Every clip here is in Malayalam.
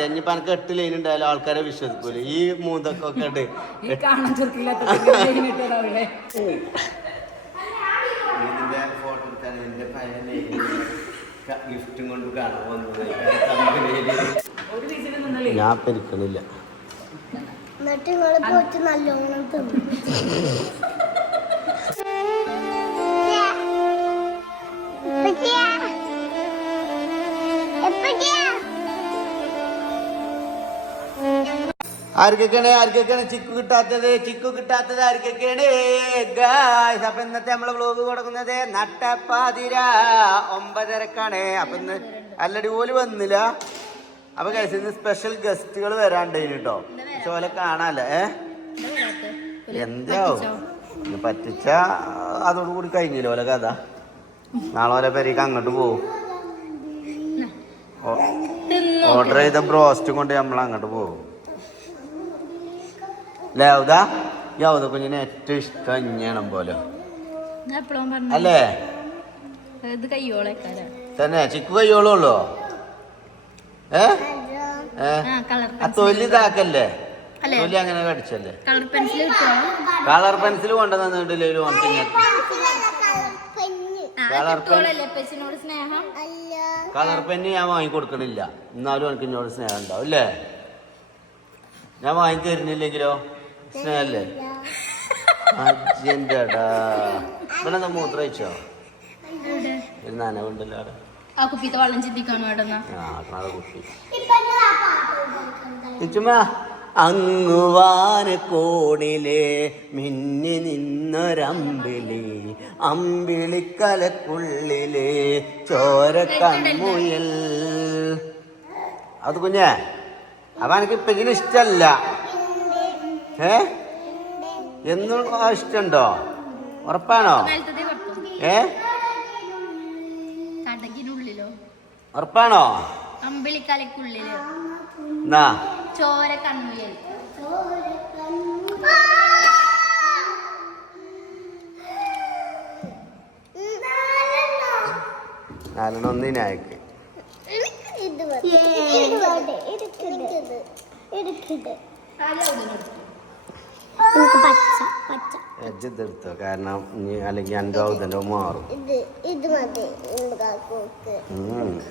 പറയാ ഇനിയിപ്പോ എനിക്ക് 8 ലൈൻ ഉണ്ടായാലും ആൾക്കാരെ വിശ്വസിക്കൂല ഈ മൂന്നൊക്കെ ഉണ്ട് ഫോട്ടോ എടുക്കാൻ എന്റെ പയ്യനെ ഗിഫ്റ്റും കൊണ്ട് കാണാൻ വന്നത് ഞാൻ പെരിക്കണില്ല. നല്ലോണം ആർക്കൊക്കെയാണ് ചിക്കു കിട്ടാത്തത് ആർക്കൊക്കെയാണ് ഗായ്സ്. അപ്പൊ ഇന്നത്തെ നമ്മളെ വ്ലോഗ് കൊടുക്കുന്നത് നട്ടപ്പാതിര 9:30 അപ്പൊ ഇന്ന് അല്ലടി പോലും വന്നില്ല. അപ്പൊ ഗായ്സ് ഇന്ന് സ്പെഷ്യൽ ഗസ്റ്റുകൾ വരാണ്ടേന് കേട്ടോ. ചോല കാണാല്ലേ എന്താവും പറ്റിച്ച അതോടുകൂടി കഴിഞ്ഞില്ല ഓല കഥ. നാളെ ഓലെ പേരേക്ക് അങ്ങോട്ട് പോവും. ഓർഡർ ചെയ്ത ബ്രോസ്റ്റ് കൊണ്ട് നമ്മൾ അങ്ങോട്ട് പോകും. യൗദ കുഞ്ഞിന് ഏറ്റവും ഇഷ്ടം ഇഞ്ഞണം പോലെ അല്ലേ തന്നെ ചിക്കു കയ്യോളുള്ളൂ. തൊലി ഇതാക്കല്ലേ, തൊലി അങ്ങനെ കടിച്ചല്ലേ. കളർ പെൻസിൽ കൊണ്ടുവന്നിട്ടില്ലേ കളർ പെന്ന് ഞാൻ വാങ്ങിക്കൊടുക്കണില്ല. എന്നാലും എനിക്ക് ഇന്നോട് സ്നേഹം ഉണ്ടാവും അല്ലേ? ഞാൻ വാങ്ങി തരുന്നില്ലെങ്കിലോ സ്നേഹല്ലേ? അജന്റെടാ ഇവിടെ എന്താ മൂത്ര വെച്ചോ? ഒരു നനവുണ്ടല്ലോ അവിടെ. കുപ്പി അങ്ങുവാന കോണിലെ മിന്നി നിന്നൊരമ്പിളി അമ്പിളിക്കലക്കുള്ളിലെ ചോര കൺമുയൽ. അത് കുഞ്ഞേ അപ്പൊ എനിക്ക് ഇപ്പൊ ഇതിന് ഇഷ്ടല്ല. എന്നും ഇഷ്ടണ്ടോ? ഉറപ്പാണോ? ഉറപ്പാണോ? എന്നാ ചോര കൺമുയൽ നാലെണ്ണൊന്നിനായക്ക് എടുത്തോ. കാരണം അല്ലെങ്കിൽ രണ്ടാമത്തെ മാറും.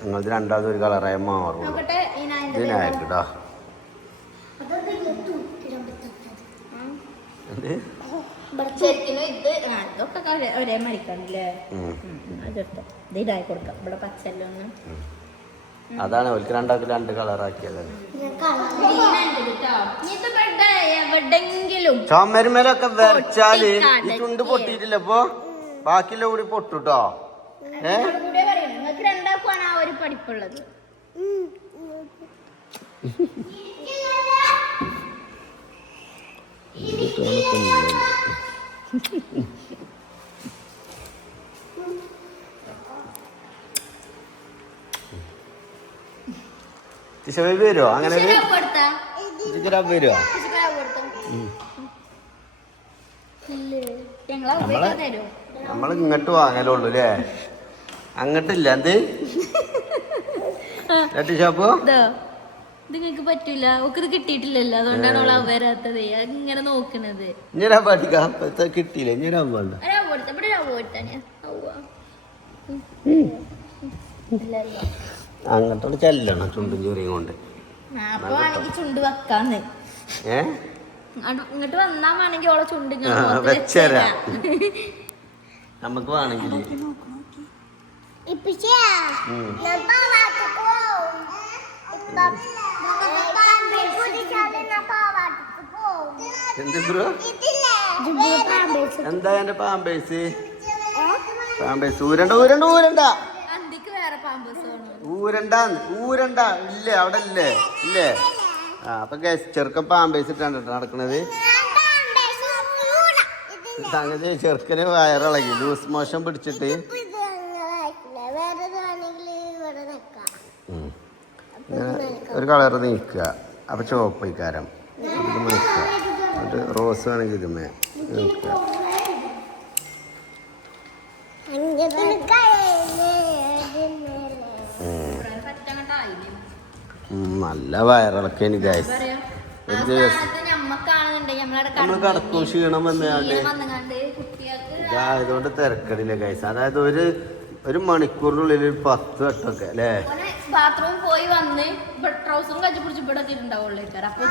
നിങ്ങൾ രണ്ടാമത് ഒരു കളറായ മാറും. ഇതിനായിട്ടോ ഒരേ മരിക്കാണല്ലേ. ഇതായി കൊടുക്കാം ഇവിടെ പച്ചല്ലൊന്ന്. അതാണ് അവർക്ക് രണ്ടാൾക്ക് 2 കളറാക്കിയത്. ചുമരുമേലൊക്കെ വരച്ചാല് ഈ ചുണ്ട് പൊട്ടിയിട്ടില്ല. ഇപ്പൊ ബാക്കിയുള്ള കൂടി പൊട്ടുട്ടോ. രണ്ടാക്കുവാണ് ആ ഒരു പഠിപ്പുള്ളത്. വരുമോ? അങ്ങനെ വരുമോ? നമ്മൾ ഇങ്ങോട്ട് വാങ്ങലുള്ളൂ അല്ലേ? അങ്ങട്ടില്ല എന്ത് ഷാപ്പോ നിങ്ങൾക്ക് പറ്റൂല. ഓക്ക് കിട്ടിയിട്ടില്ലല്ലോ, അതുകൊണ്ടാണ് അവൾ വരാത്തത്. ഇങ്ങനെ നോക്കണത്. കിട്ടിയില്ല അങ്ങോട്ടോട് ചെല്ലണം ചുണ്ടും ചൊറിയും കൊണ്ട്. അപ്പൊ ആണെങ്കിൽ ചുണ്ട് വെക്കാന്ന് ഇങ്ങോട്ട് വന്നാ വേണമെങ്കിൽ ഓളെ ചുണ്ട് വെച്ചരാ നമുക്ക് വേണമെങ്കിൽ. എന്താ എന്റെ പാമ്പേഴ്സ്? ഊരണ്ട ഇല്ലേ? അവിടെ ഇല്ലേ? ഇല്ലേ? അപ്പൊ ചെറുക്കൻ പാമ്പേഴ്സ് ഇട്ടാണ് നടക്കണത്. സംഗതി ചെറുക്കന് വയറിളകി ലൂസ് മോഷൻ പിടിച്ചിട്ട് ഒരു കളർ നീക്കുക. അപ്പൊ ചുവപ്പ് ഇക്കാരം ഇത് നിൽക്കുക. എന്നിട്ട് റോസ് വേണമെങ്കിൽ ഇതുമേ നിൽക്കുക. നല്ല വയറിളക്കേന് ഗൈസ്. പറയാ ആ സ്ഥാനത്ത് ഞമ്മക്കാണെന്നുണ്ടെങ്കിൽ നമ്മള് കടക്കും ക്ഷീണം വന്നാണ്ട് കുട്ടികൾക്ക് ഇതായതുകൊണ്ട് തിരക്കടില്ല ഗൈസ്. അതായത് ഒരു മണിക്കൂറിനുള്ളിൽ 10 വട്ടമൊക്കെ അല്ലേ. ബാത്റൂം പോയി വന്ന് ട്രൗസറും കജ്ജി പിടിച്ച് ഇവിടെ എത്തിയിട്ടുണ്ടാവുള്ളൂ. അപ്പൊ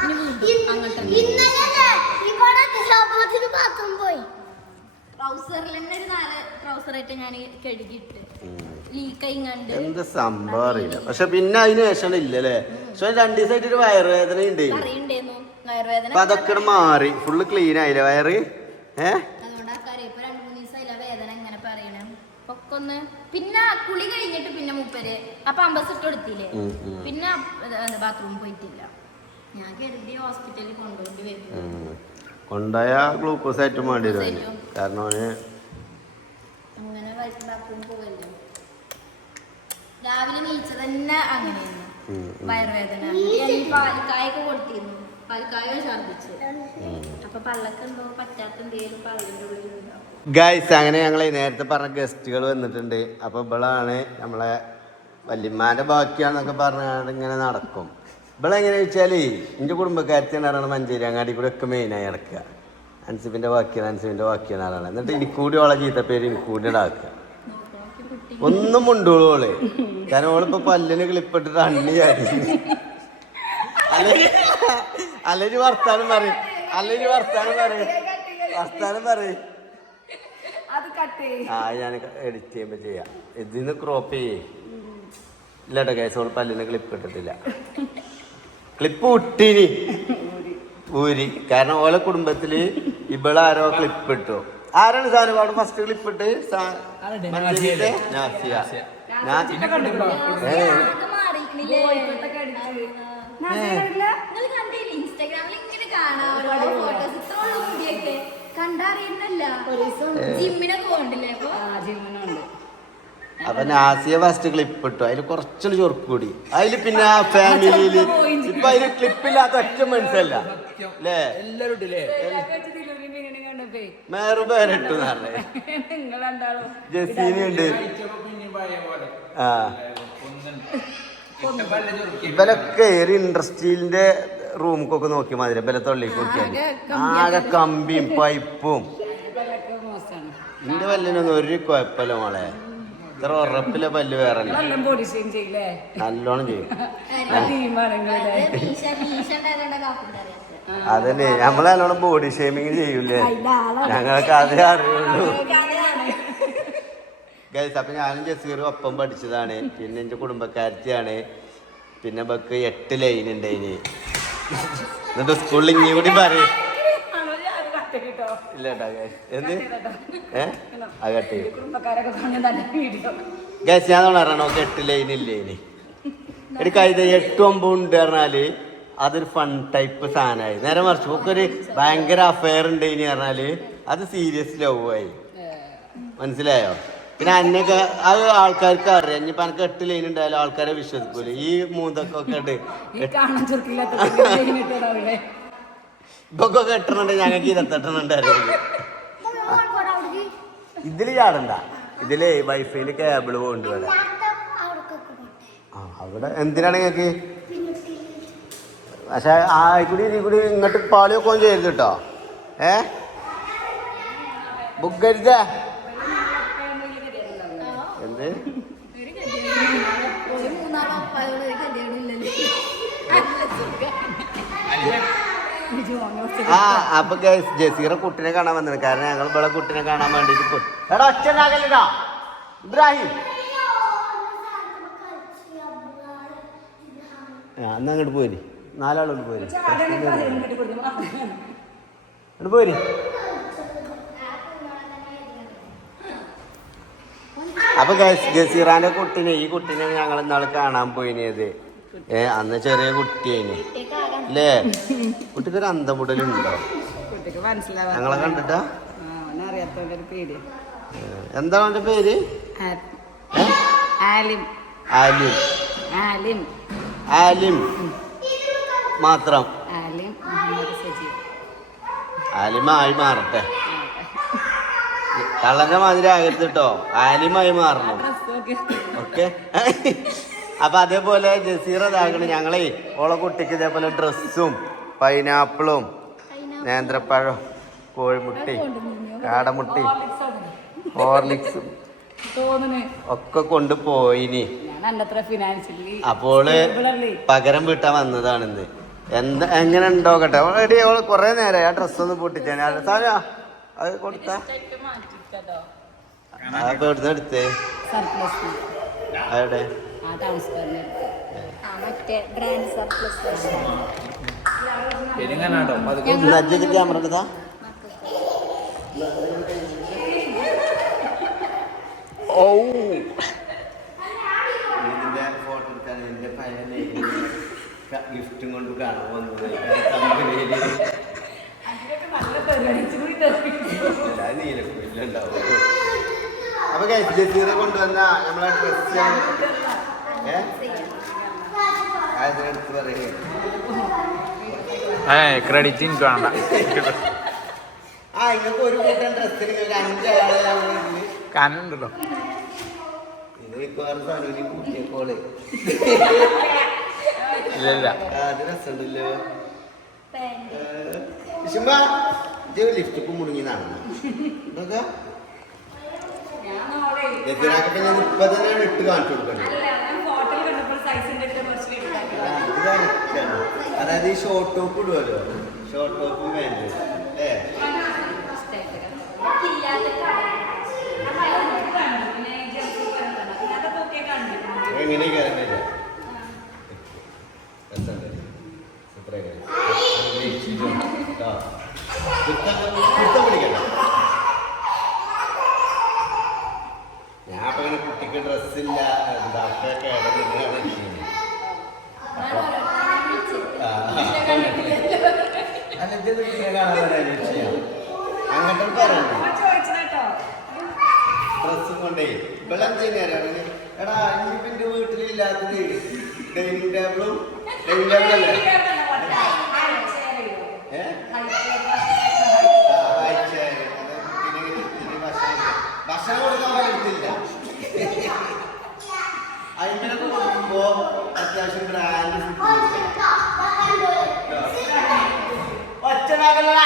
ട്രൗസറിൽ തന്നെ ഒരു 4 ട്രൗസറായിട്ട് ഞാൻ കഴുകിയിട്ട് ലീക്കൈങ്ങാണ്ട് എന്ത് സംഭവം അറിയില്ല. പക്ഷെ പിന്നെ അതിന് ശേഷം ഇല്ലല്ലേ. പക്ഷെ 2 ദിവസമായിട്ട് ഒരു വയറുവേദന ഉണ്ട്. വയറുവേദന അപ്പൊ അതൊക്കെ മാറി ഫുള്ള് ക്ലീൻ ആയില്ലേ വയറ്? അതുകൊണ്ടാക്കാരെ ഇപ്പൊ 2-3 ദിവസമായില്ല വേദന ഇങ്ങനെ പറയണേ. പൊക്കൊന്ന് പിന്നെ കുളി കഴിഞ്ഞിട്ട് പിന്നെ മൂപ്പര് അപ്പൊ അമ്പസിട്ട് കൊടുത്തില്ലേ. പിന്നെ ബാത്റൂമിൽ പോയിട്ടില്ല. ഞാൻ കരുതി ഹോസ്പിറ്റലിൽ കൊണ്ടുപോയി വരുന്നു. കൊണ്ടായ ഗ്ലൂക്കോസ് ആയിട്ട് വേണ്ടി വരും. കാരണം അങ്ങനെ ബാത്റൂമിൽ പോവല്ലോ. രാവിലെ നീച്ച തന്നെ അങ്ങനെയായിരുന്നു വയറുവേദന. പാൽക്കായൊക്കെ കൊടുത്തിരുന്നു. പാൽക്കായ ഛർദിച്ച്. അപ്പൊ പള്ളക്ക് എന്തോ പറ്റാത്ത എന്തെങ്കിലും പള്ളിന്റെ ഉള്ളിലുണ്ടാവും. ഗൈസ് അങ്ങനെ ഞങ്ങൾ നേരത്തെ പറഞ്ഞ ഗസ്റ്റുകൾ വന്നിട്ടുണ്ട്. അപ്പൊ ഇവളാണ് നമ്മളെ വല്യമ്മാന്റെ ബാക്കിയാന്നൊക്കെ പറഞ്ഞാണ്ട് ഇങ്ങനെ നടക്കും. ഇവളെങ്ങനെ വെച്ചാല് എന്റെ കുടുംബക്കാരത്തിയാണ് പറയണത്. മഞ്ചേരി അങ്ങാടി കൂടെ ഒക്കെ മെയിനായി നടക്കുക. അൻസിബിന്റെ ബാക്കിയാണ് ആളാണ്. എന്നിട്ട് എനിക്കൂടി ഓളെ ചീത്തപ്പേര് എനിക്കൂടി ഇടാക്കുക. ഒന്നും മുണ്ടോളോള്. കാരണം ഓളിപ്പോ പല്ലിന് ക്ലിപ്പിട്ടിട്ട് അണ്ണിയായി. അല്ലെങ്കിൽ വർത്താനം പറയും. ഞാൻ എഡിറ്റ് ചെയ്യുമ്പോ ചെയ്യാം. ഇതിന്ന് ക്രോപ്പ് ചെയ്യേ ഇല്ലട്ടോ കേസ്. ഓള് പല്ലിന് ക്ലിപ്പ് ഇട്ടിട്ടില്ല. ക്ലിപ്പ് ഇട്ടിനി ഊരി. കാരണം ഓലെ കുടുംബത്തില് ഇവളാരോ ക്ലിപ്പ് ഇട്ടു. ആരാണ് സാധനം ഫസ്റ്റ് ക്ലിപ്പ് ഇട്ട്? ഇൻസ്റ്റാഗ്രാമിൽ ഇങ്ങനെ കാണാം ഫോട്ടോസ്. ഇത്ര കണ്ടറിയുന്നല്ല. ജിമ്മിനൊക്കെ പോകണ്ടില്ലേ? അപ്പൊ നാസിയ ഫസ്റ്റ് ക്ലിപ്പ് ഇട്ടു. അതിൽ കുറച്ചൊരു ചൊറുക്ക് കൂടി. അതില് പിന്നെ ആ ഫാമിലിയില് ഇപ്പൊ അതില് ക്ലിപ്പില്ലാത്ത ഒറ്റ മനസ്സല്ല അല്ലേ. മേറു പേരിട്ടു ജസീനുണ്ട്. ഇവലൊക്കെ ഒരു ഇൻഡസ്ട്രിയിലിന്റെ റൂമൊക്കെ നോക്കി മാതിരി ഇവലെ തൊള്ളിക്ക് നോക്കിയാൽ ആകെ കമ്പിയും പൈപ്പും. എന്റെ പല്ലിനൊന്നും ഒരു കുഴപ്പമില്ല മോളെ. ഇത്ര ഉറപ്പില്ല പല്ല് വേറെ നല്ലോണം ചെയ്യും. അതന്നെ നമ്മള് നല്ലോണം ബോഡി ഷേമിങ് ചെയ്യൂലേ. ഞങ്ങൾക്ക് അതേ അറിയുള്ളൂ ഗൈസ്. അപ്പൊ ഞാനും ജസീറും ഒപ്പം പഠിച്ചതാണ്. പിന്നെ എന്റെ കുടുംബക്കാരത്തിയാണ്. പിന്നെ ഇവക്ക് 8 ലൈൻ ഉണ്ട്. ഇനി എന്നിട്ട് സ്കൂളിൽ ഇനി കൂടി പറയും ഇല്ലട്ടാ എന്ത് അകട്ടെ ഗൈസ്. ഞാൻ പറയണോ 8 ലൈൻ ഇല്ലേ ഇനി ഒരു കൈത 8-9 ഉണ്ട് പറഞ്ഞാല് അതൊരു ഫൺ ടൈപ്പ് സാധനമായി. നേരെ മറിച്ച് ഒക്കെ ഒരു ഭയങ്കര അഫയർ ഉണ്ട് ഇനി പറഞ്ഞാല് അത് സീരിയസ് ലവ് ആയി. മനസ്സിലായോ? പിന്നെ അന്നൊക്കെ അത് ആൾക്കാർക്ക് അറിയാം. ഇനിയിപ്പോ എനിക്ക് 8 ലൈൻ ഉണ്ടായാലും ആൾക്കാരെ വിശ്വസിക്കൂല. ഈ മൂന്നൊക്കെ ഉണ്ട് ഇപ്പൊക്കെ 8 ഞങ്ങൾക്ക് 28 അറിയില്ല. ഇതില് ചാടണ്ട. ഇതില് വൈഫൈയില് കേബിള് കൊണ്ടുവരാം. അവിടെ എന്തിനാണ് ഞങ്ങൾക്ക്? പക്ഷെ ആ കൂടി ഇതിൽ കൂടി ഇങ്ങോട്ട് പാളിയൊക്കെ ചെയ്ത് കേട്ടോ. ബുക്ക് കരുത എന്ത് അപ്പൊ ജസീറ കുട്ടിനെ കാണാൻ വന്നത്. കാരണം ഞങ്ങൾ ഇവിടെ കുട്ടിനെ കാണാൻ വേണ്ടിട്ട് പോയി. എടാ ഒച്ചണ്ടാകല്ലടാ ഇബ്രാഹിം. അന്ന് അങ്ങോട്ട് പോരി. 4 ആളോട് പോരി. പോരി. അപ്പൊ ജസീറാന്റെ കുട്ടിനെ ഈ കുട്ടിനെ ഞങ്ങൾ ഇന്നാള് കാണാൻ പോയിനത്. അന്ന് ചെറിയ കുട്ടിയേന് അല്ലേ. കുട്ടിക്കൊരു അന്തമുടലുണ്ടോ? ഞങ്ങളെ കണ്ടിട്ടാ? എന്താണ് അവന്റെ പേര്? ആലിം മാത്രം. ആലിമായി മാറട്ടെ. കള്ളന്റെ മാതിരി ആകരുത് കേട്ടോ. ആലിമായി മാറണം. ഓക്കെ അപ്പൊ അതേപോലെ ജസീറ ഇതാകണം ഞങ്ങളെ ഓളെ കുട്ടിക്ക് ഇതേപോലെ ഡ്രസ്സും പൈനാപ്പിളും നേന്ത്രപ്പഴം കോഴിമുട്ടി കാടമുട്ടി ഹോർലിക്സും ഒക്കെ കൊണ്ടുപോയിനി. അപ്പോള് പകരം വീട്ടാൻ വന്നതാണിന്ന്. എങ്ങനെ ഉണ്ടോ കേട്ടോ എടി ഓള് കൊറേ നേരമായി ആ ഡ്രസ്സൊന്ന് പൊട്ടിച്ചാ സാധന അത് കൊടുത്താ അപ്പൊ എവിടുന്ന് എടുത്തേ അവിടെ ക്യാമറ എടുത്താ ഓ ഇതിന്റെ ഫോട്ടോ എടുക്കാൻ എന്റെ പയ്യനെ ഗിഫ്റ്റും കൊണ്ട് കാണാൻ വന്നത് നീലക്കുയിലുണ്ടാവും. അപ്പൊ ജസീറ കൊണ്ടുവന്ന നമ്മളെ ഡ്രസ് എടുത്ത് പറയുക ക്രെഡിറ്റ് എനിക്ക് വേണ്ട. ആ ഇങ്ങക്ക് ഒരു കൂട്ടം ഡ്രസ്സിന് 5 ആളെ കാനുണ്ടല്ലോ. ഇത് മിക്കവാറും സാധനം കൂട്ടിയപ്പോള് ഇല്ല അത് രസമുണ്ടല്ലോ. ലിഫ്റ്റിക്ക് മുടുങ്ങി നടന്ന ഇതൊക്കെ എതിരാക്കി ഞാൻ ഇപ്പൊ തന്നെയാണ് ഇട്ട് കാണിച്ചു കൊടുക്കണേ. അതായത് ഈ ഷോർട്ട് ടോപ്പ് ഇടുമല്ലോ, ഷോർട്ട് ടോപ്പും വേണ്ട എങ്ങനെ കയറുന്നില്ല ഞാൻ അപ്പൊ ഇങ്ങനെ കുട്ടിക്ക് ഡ്രസ്സില്ല ഡോക്ടറൊക്കെ അങ്ങോട്ടും പറയണ്ട ഡ്രസ്സും കൊണ്ടേ വെള്ളം ചെയ്യാൻ എടാ ഇനിയിപ്പോ എന്റെ വീട്ടിലില്ലാത്തത് ഡൈനിങ് ടേബിളും ഡൈനിങ് ടേബിളല്ലേ ഭക്ഷണം കൊടുക്കാൻ പറ്റത്തില്ല. അതിനൊക്കെ കൊടുക്കുമ്പോ അത്യാവശ്യം ബ്രാൻഡ് ഒച്ചനാകല്ല.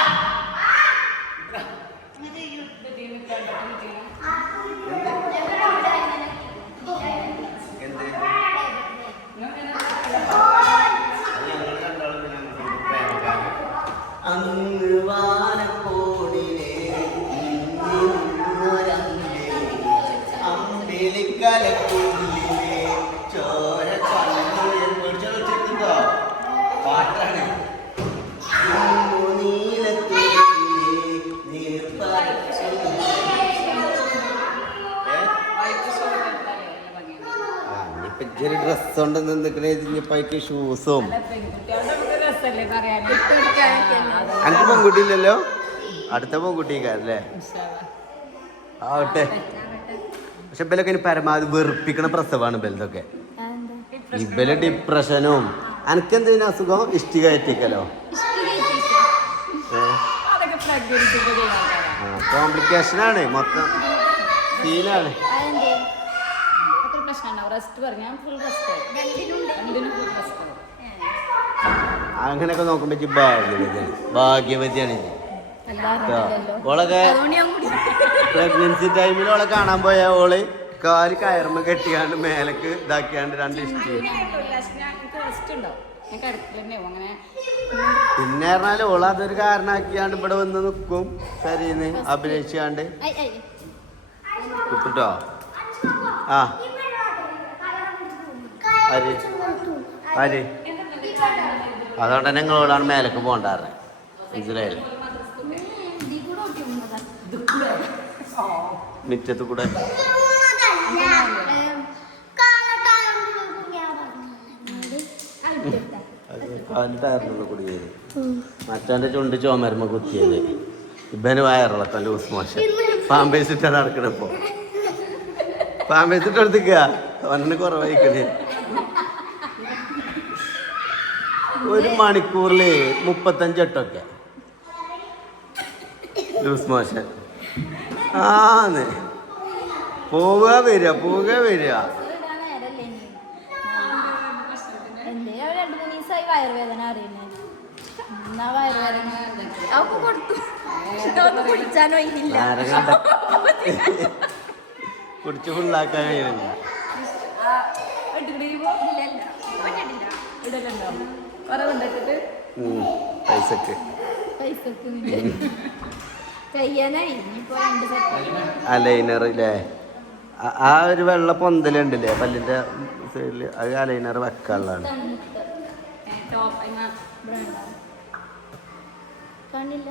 അങ്ങ് വാനക്കോണിലെ അമ്പിളിക്കലക്കുള്ളിലെ ചോര വെച്ചിട്ടുണ്ടോ പാട്ടാണ്. ഡ്രസ് കൊണ്ട് നിന്നിട്ട് ഷൂസും എനിക്ക് പെൺകുട്ടിയില്ലല്ലോ, അടുത്ത പെൺകുട്ടിക്കാരല്ലേ ആവട്ടെ. പക്ഷെ ഇബലൊക്കെ ഇനി പരമാവധി വെറുപ്പിക്കണ പ്രസവമാണ് ഇബലതൊക്കെ. ഇബല് ഡിപ്രഷനും അനക്കെന്തിനു അസുഖം ഇഷ്ടികയറ്റിക്കലോ കോംപ്ലിക്കേഷനാണ് മൊത്തം സീനാണ്. അങ്ങനെയൊക്കെ നോക്കുമ്പോ ഭാഗ്യവതിയാണ്. ഓളൊക്കെ പ്രഗ്നൻസി ടൈമിൽ ഓളെ കാണാൻ പോയ ഓള് കാല് കയറുമ്പോ കെട്ടിയാണ്ട് മേലക്ക് ഇതാക്കിയാണ്ട് 2 ഇഷ്ടി. പിന്നെ പറഞ്ഞാല് ഓള് അതൊരു കാരണാക്കിയാണ്ട് ഇവിടെ വന്ന് നിക്കും ശരീന്ന് അഭിനയിച്ചാണ്ട് കിട്ടോ. ആ ആര് ആര് അതുകൊണ്ട് തന്നെ നിങ്ങളോടാണ് മേലക്ക് പോണ്ടാറ് മനസ്സിലായില്ലേ. മിറ്റത്ത് കൂടെ ടയറിനുള്ള കുടിയത് മറ്റാൻ്റെ ചുണ്ട് ചോമരുമ്പോ കുത്തിയത് ഇബന് വയറിളക്കം ലൂസ് മോശം പാമ്പേസിട്ടാ നടക്കണപ്പോ പാമ്പേസിട്ട് എടുത്തിക്ക ഒന്നെ കുറവായിക്കണേ. 1 മണിക്കൂറില് 35 എട്ടൊക്കെ ലൂസ് മോഷൻ. ആന്ന് പോവുക വരിക പറയുന്നത്. എന്നാ വയറുവേദന അവക്ക് കൊടുത്തു. ഒന്ന് കുടിച്ചാനോ ഇല്ല. കുടിച്ച് ഫുള്ളാക്കാൻ കഴിയുന്നില്ല. പൈസക്ക് അലൈനർ ഇല്ലേ? ആ ഒരു വെള്ള പൊന്തലുണ്ടല്ലേ പല്ലിന്റെ സൈഡില്, അത് അലൈനർ വെക്കാനുള്ളതാണ്. കാണില്ല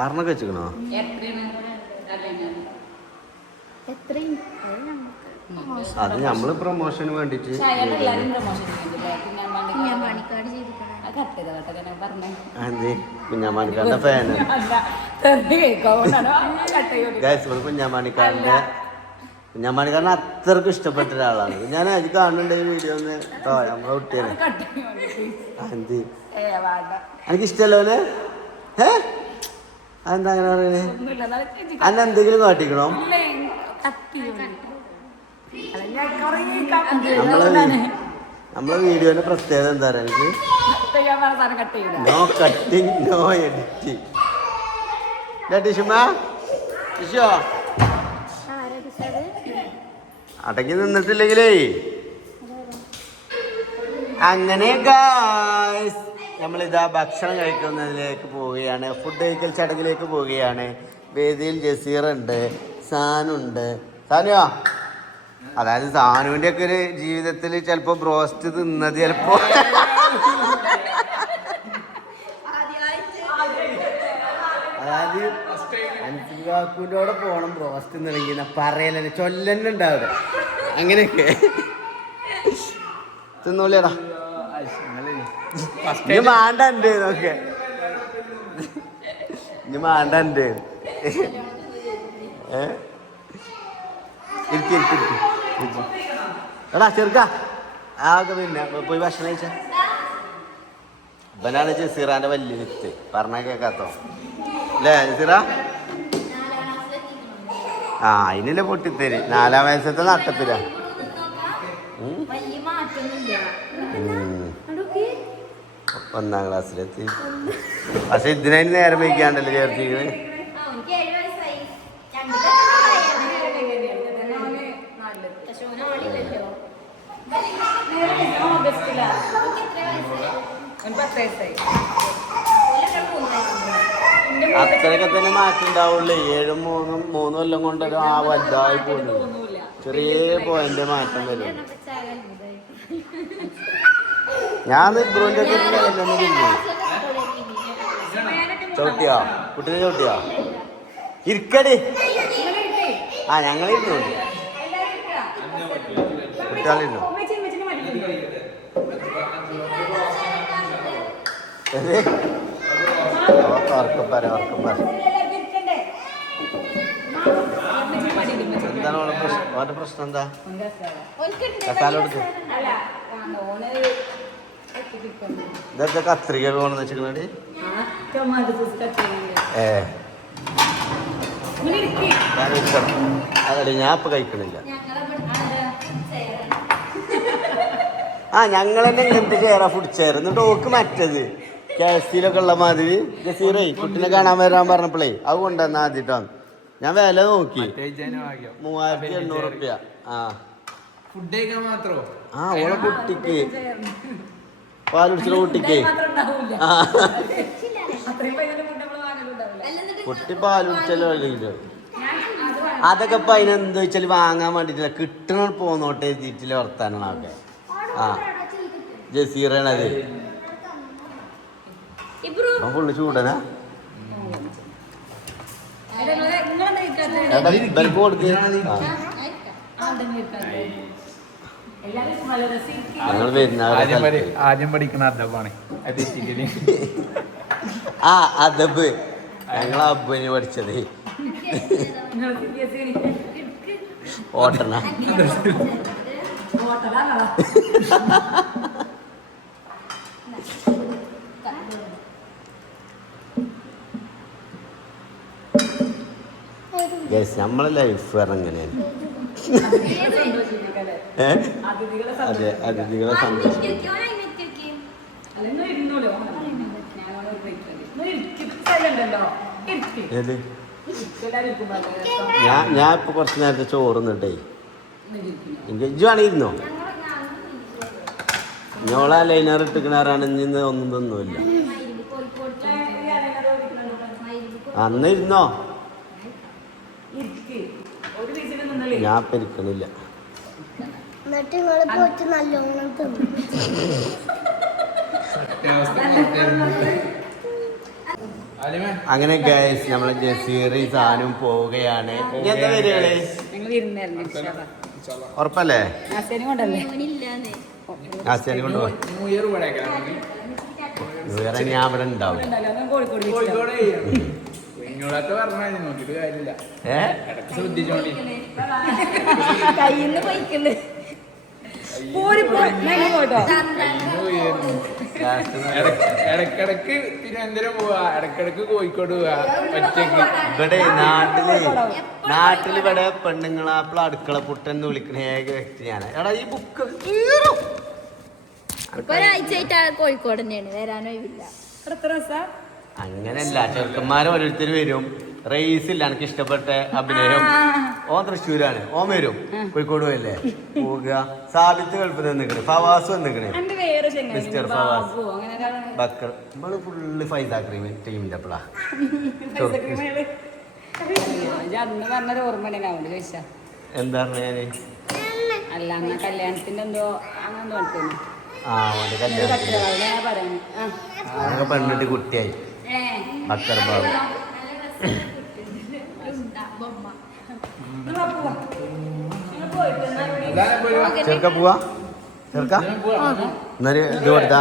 ആറിനൊക്കെ വെച്ചിക്കണോ? അത് നമ്മള് പ്രൊമോഷന് വേണ്ടിട്ട് കുഞ്ഞാമാണിക്കാരന്റെ ഫാന്. കുഞ്ഞാമാണിക്കാരനെ അത്രക്ക് ഇഷ്ടപ്പെട്ട ഒരാളാണ്. ഞാൻ അത് കാണുന്നുണ്ട് ഈ വീഡിയോ ഒന്ന് കേട്ടോ. നമ്മളെ കുട്ടിയാണ്. എനിക്ക് ഇഷ്ടമല്ലോ. അതെന്താ അങ്ങനെ പറയുന്നത്? അന്നെ എന്തെങ്കിലും കാട്ടിക്കണോ? നമ്മളെ വീഡിയോന്റെ പ്രത്യേകത എന്താ പറയാ, എനിക്ക് നോ കട്ടിങ് നോ എഡിറ്റിങ്. അടങ്ങി നിന്നിട്ടില്ലെങ്കിലേ അങ്ങനെ ഗായ്സ് നമ്മളിതാ ഭക്ഷണം കഴിക്കുന്നതിലേക്ക് പോവുകയാണ്. ഫുഡ് കഴിക്കൽ ചടങ്ങിലേക്ക് പോവുകയാണ്. വേദിയിൽ ജസീറുണ്ട്, സാനുണ്ട്. സാനുവാ, അതായത് സാനുവിന്റെ ഒക്കെ ഒരു ജീവിതത്തിൽ ചിലപ്പോ ബ്രോസ്റ്റ് തിന്നത് ചിലപ്പോ അതായത് അൻസികാക്കൂടെ പോണം ബ്രോസ്റ്റ് തിന്നണമെങ്കിൽ പറയലന്നെ ചൊല്ലന്നെ ഉണ്ടാവിടെ. അങ്ങനെയൊക്കെ തിന്നോളിയടാ. ഇനി മാണ്ടണ്ട് നോക്കെ, ഇനി മാണ്ടണ്ട്. എടാ ചെറുക്ക ആകെ പിന്നെ പോയി ഭക്ഷണം കഴിച്ച. ഇവനാണ് ജസീറാന്റെ വലിയ വിത്ത്, പറഞ്ഞാ കേക്കാത്തോ അല്ലേ ജസീറ? ആ അതിനല്ലേ പൊട്ടിത്തര്. 4ാം വയസ്സത്തെ നട്ടത്തില. 1ാം ക്ലാസ്സിലെത്തി. പക്ഷെ ഇതിനതിന് നേരം വയ്ക്കാണ്ടല്ലോ ചേർത്തിരിക്കുന്നത്. അത്രയൊക്കെ തന്നെ മാറ്റം ഉണ്ടാവുള്ളൂ. 7-3 കൊല്ലം കൊണ്ടൊരു ആ വലുതായി പോകുന്നു. ചെറിയ പോയിന്റ് മാറ്റം വരും. ഞാൻ ഇബ്രുവിന്റെ ചവിട്ടിയോ? കുട്ടീനെ ചവിട്ടിയോ? ഇരിക്കടി. ആ ഞങ്ങളിരുന്നുണ്ട്. കുട്ടികളിരുന്നു. എന്താണ് ഓന്റെ പ്രശ്നം? എന്താ കസാല കൊടുക്ക്. ഇതൊക്കെ കത്രിക പോണെന്ന് വെച്ചിട്ടുണ്ടെങ്കിൽ അതല്ലേ ഞാൻ ഇപ്പൊ കഴിക്കണില്ല. ആ ഞങ്ങൾ തന്നെ ഇങ്ങനത്തെ ചെയറാ ഫുഡ് ചെയർ. എന്നിട്ട് ഓക്ക് മറ്റത് കാസിലൊക്കെ ഉള്ള മാതിരി ജസീറേ കുട്ടിനെ കാണാൻ വരാൻ പറഞ്ഞപ്പോഴേ അത് കൊണ്ടുവന്നാ ആദ്യട്ടാണ്. ഞാൻ വില നോക്കി 3800 റുപ്യ. ആ ഓളെ കുട്ടിക്ക് പാലുടിച്ച കുട്ടിക്ക് കുട്ടി പാലുടിച്ചല്ലോ. അതൊക്കെ ഇപ്പൊ അതിനെന്താ വെച്ചാൽ വാങ്ങാൻ വേണ്ടിട്ടില്ല, കിട്ടണ പോന്നോട്ടെ എത്തിയിട്ടില്ല വർത്താനാണ് ഒക്കെ. ആ ജസീറാണത് ഫുള്ള് ചൂടനാ. കൊടുക്ക്. ഞങ്ങൾ വരുന്നവരെ ആദ്യം പഠിക്കണ അദബാണ്. ആ അദബ് ഞങ്ങൾ അബ്ബന് പഠിച്ചത്. ഓട്ടണ നമ്മളെ ലൈഫ് വേറെ എങ്ങനെയാണ്. അതെ അതിഥികളെ സന്തോഷം ഏത് ഞാൻ ഇപ്പൊ കുറച്ച് നേരത്തെ ചോറുന്നിട്ടേ എനിക്ക് ഇജ്ജാണ് ഇരുന്നോ ഞോളാ ലൈനർ ഇട്ടിക്കണാറാണ് ഇന്ന് ഒന്നും തന്നുമില്ല അന്ന് ഇരുന്നോ ഞാൻ ഇപ്പൊ ഇരിക്കണില്ല അങ്ങനെ ഗൈസ് നമ്മളെ ജസീറി സാധനം പോവുകയാണ് എന്താ വരികളെ ഉറപ്പല്ലേ ആശാനെ കൊണ്ടുപോയി ഞാൻ അവിടെ ഉണ്ടാവും ഇടക്കിടക്ക് തിരുവനന്തപുരം പോവാ, ഇടക്കിടക്ക് കോഴിക്കോട് പോവാ ഒറ്റയ്ക്ക്. ഇവിടെ നാട്ടില് ഇവിടെ പെണ്ണുങ്ങളാപ്പിള അടുക്കള പുട്ടെന്ന് വിളിക്കണ ഏക വ്യക്തിയാണ്. എടാ ഈ ബുക്ക് ഒരാഴ്ചയായിട്ട് കോഴിക്കോട് തന്നെയാണ്, വരാനോ ഇല്ല. അങ്ങനെയല്ല, ചെറുക്കന്മാരെ ഓരോരുത്തർ വരും. റേസില്ല എനിക്ക് ഇഷ്ടപ്പെട്ട അഭിനയം. ഓൻ തൃശ്ശൂരാണ്, ഓൻ വരും. കോഴിക്കോട് പോയല്ലേ പോവുക. സാബിത്ത് ഗൾഫിൽ നിന്നിക്കണേ, ഫവാസ് വന്നിക്കണേ, മിസ്റ്റർ ഫവാസ് ബക്കർ. നമ്മള് ഫുള്ള് ഫൈസ ക്രീം ടീമിന്റെ അപ്പളാ. എന്താ ഞാന് അല്ല കല്യാണത്തിന്റെ എന്തോ അങ്ങനെ ഓന്റെ കല്യാണം പെണ്ണിട്ട് കുട്ടിയായി ബക്കർ ബാബു. ചെറുക്ക പോവാ, ചെറുക്ക എന്നാല് ഇത് കൊടുത്താ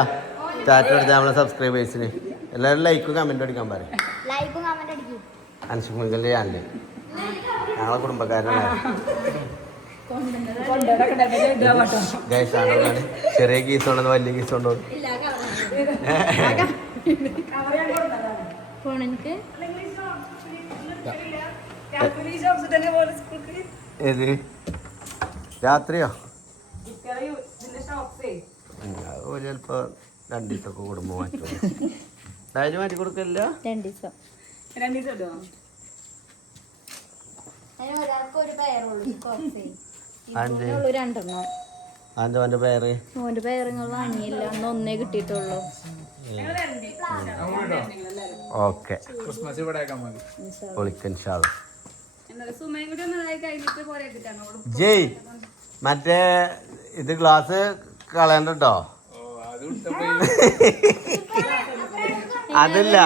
ചാറ്റ് കൊടുത്താ നമ്മളെ സബ്സ്ക്രൈബേഴ്സിന് എല്ലാവരും ലൈക്കും കമന്റും അടിക്കാൻ പറയും. അൻഷുമുഖന്റെ ചാനല് ഞങ്ങളെ കുടുംബക്കാരനാണ്. ചെറിയ കീസ് ഉണ്ടെന്ന് വലിയ കീസ് ഉണ്ടോ? ഏത് രാത്രിയോ? ചിലപ്പോ 2 ദിവസമൊക്കെ കുടുംബം മാറ്റും. ഡയറി മാറ്റി കൊടുക്കില്ല. 2 ദിവസം ഓന്റെ പേര് ഓന്റെ പേരങ്ങൾ വാങ്ങിയില്ല, അന്ന് ഒന്നേ കിട്ടിയിട്ടുള്ളൂ. ഓക്കെ ക്രിസ്മസ് ഇവിടെ പൊളിക്കൻ ഷാൾ. ജയ് മറ്റേ ഇത് ഗ്ലാസ് കളയണ്ടോ? അതല്ല